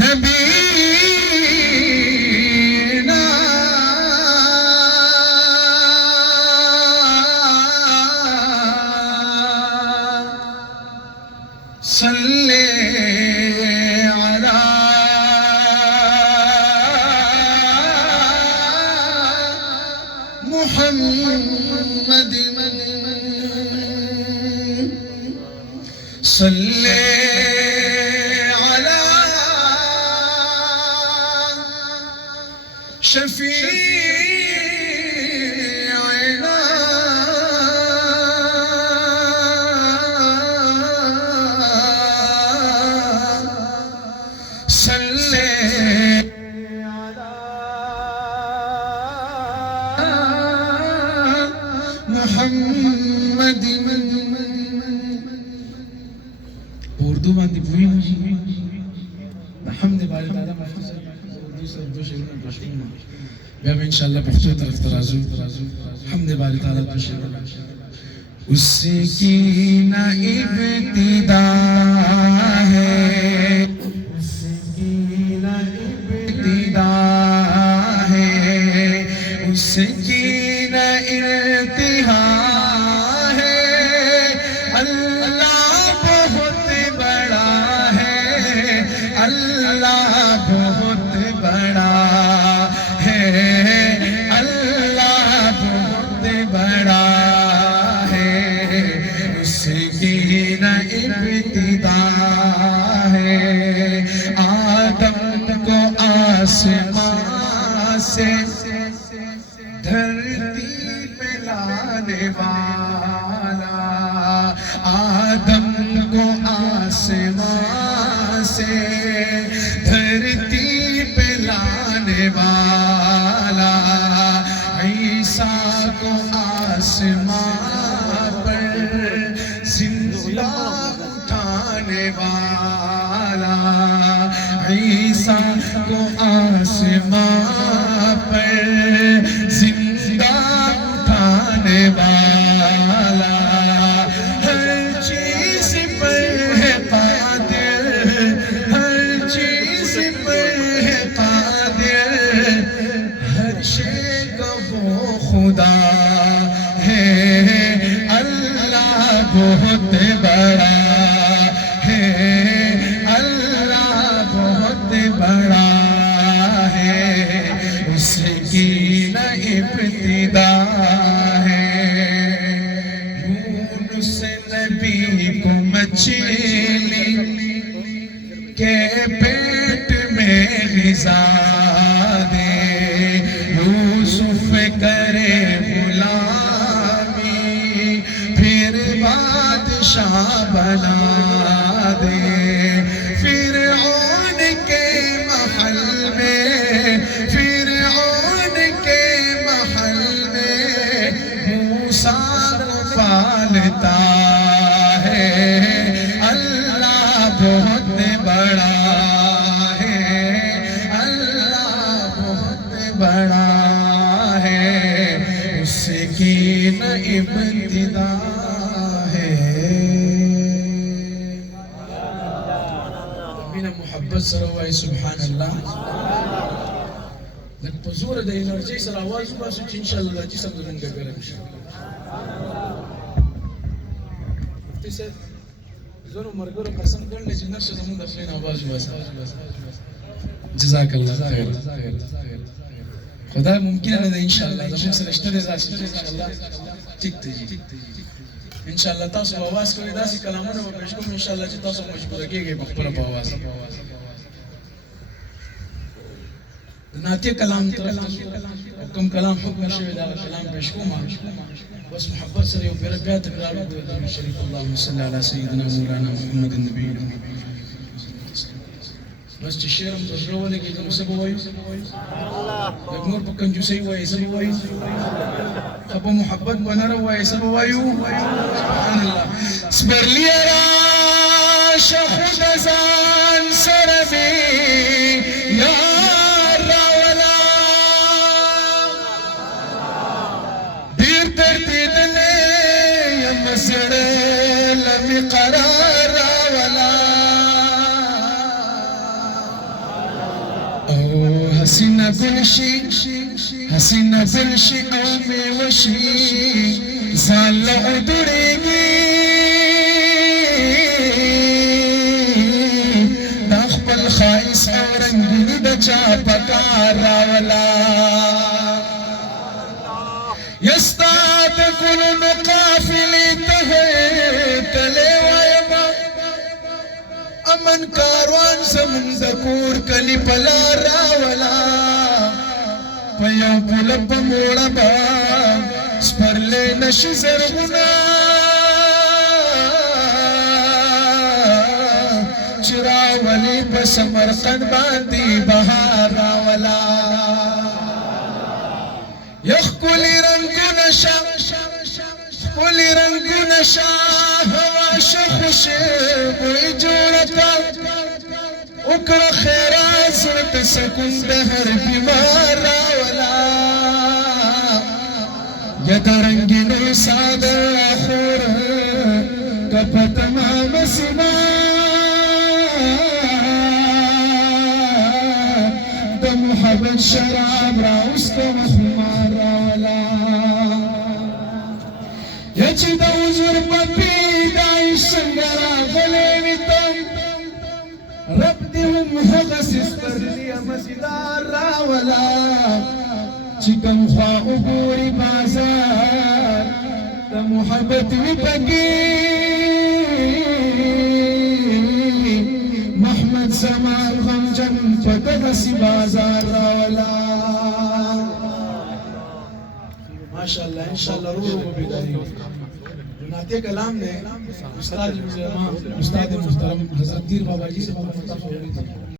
नबीना सल्ले अला मुहम्मद सल्ले अला शफीअना सल्ले अला मुहम्मद। उर्दू बांधी पूरी हमद बारे ताला महफूज उर्दू से उर्दू शेर में पढ़ूँ मैं इंशाल्लाह पहुँचे तरफ तराजू हमद बारे ताला तो शेर उसकी न इब्तिदा है उसकी न इब्तिदा है उसकी न इंतहा है। अल्लाह बहुत बड़ा है अल्लाह बहुत बड़ा है अल्लाह बहुत बड़ा है। उसकी न इब्तिदा है आदम को आसमां से धरती पे लाने वाला आदम को आसमां से धरती पे लाने वाला ईसा को आसमां पर जिंदा उठाने वाला ईसा को आसमां पर जिंदा उठाने वाला हर चीज पर है कादिर हर चीज पर है कादिर हर शे का वो खुदा है। अल्लाह बहुत बड़ा है अल्लाह बहुत बड़ा है उसकी न इब्तिदा है। यूनुस नबी को मछली के पेट में ग़िज़ा दे यूसुफ करे गुलामी फिर बादशाह बना दे। फिरऔन के महल में फिरऔन के महल में मूसा को पालता है। अल्लाह बहुत बड़ा है अल्लाह बहुत बड़ा है उसकी न इब्तिदा है। बिना मोहब्बत सरवाई सुभान अल्लाह लग पजूर दे एनर्जी सर आवाज बस इंशाल्लाह जी सब दिन कर इंशाल्लाह जोर मरगर कसम कर ले जिन्नत से जमून अपने आवाज बस जज़ाकल्लाह खैर खुदा मुमकिन है इंशाल्लाह जमून से रिश्ते दे इंशाल्लाह ठीक जी इंशाल्लाह तासु आवाज कोई दासी कलामों में पेश करूं इंशाल्लाह जी तासु मजबूर रखिएगा बखबर आवाज नाते कलाम तरफ कम कलाम हुक्म शवे दा कलाम पेश करूं बस मोहब्बत से यो प्यार प्यार तकरार को दरूद शरीफ अल्लाहुम्मा सल्ली अला सय्यिदिना मौलाना मुहम्मद नबी बस शेर हम तो वाले के तुम सब वही अल्लाह एक मोर पकन जो सही वही सब वही अब मोहब्बत बना रहा वही सब वही सुभान अल्लाह सबर लिया शखुद जान सरबी या रावला दीर तरतीद ले या मसड़े लमी करार रावला گلشی حسینہ دلشی او میوشی زال ادڑیگی داخپل خائص او رنگینی دا چاپکار راولا یستاد کلن قافلی تلے ویما امن کاروان زمن دکور کلی پلا راولا پیو پلپ موڑا با سپرلے نشی زرغنا چراولی پس مرقد باندی بہار راولا یخکلی رنگو نشا کلی رنگو نشا ہوا شخوش بوئی جوڑتا اکر خیرات سرت سکن دہر بیمار راولا یدا رنگی نو سادر آخور کپ تمام سما دا محبت شراب راوس کا مخمار راولا یچی دا حضور پپی دائی سنگرا غلیویتم رب دی هم حق سستر لیا مسیدار راولا چکم خواہ گوری بازار دا محبت وی پکی محمد زمان غمجن پتغسی بازار راولا ماشاءاللہ انشاءاللہ روح کو بیداری ناتے کلام نے استاد محترم حضرت دیر بابا جی سے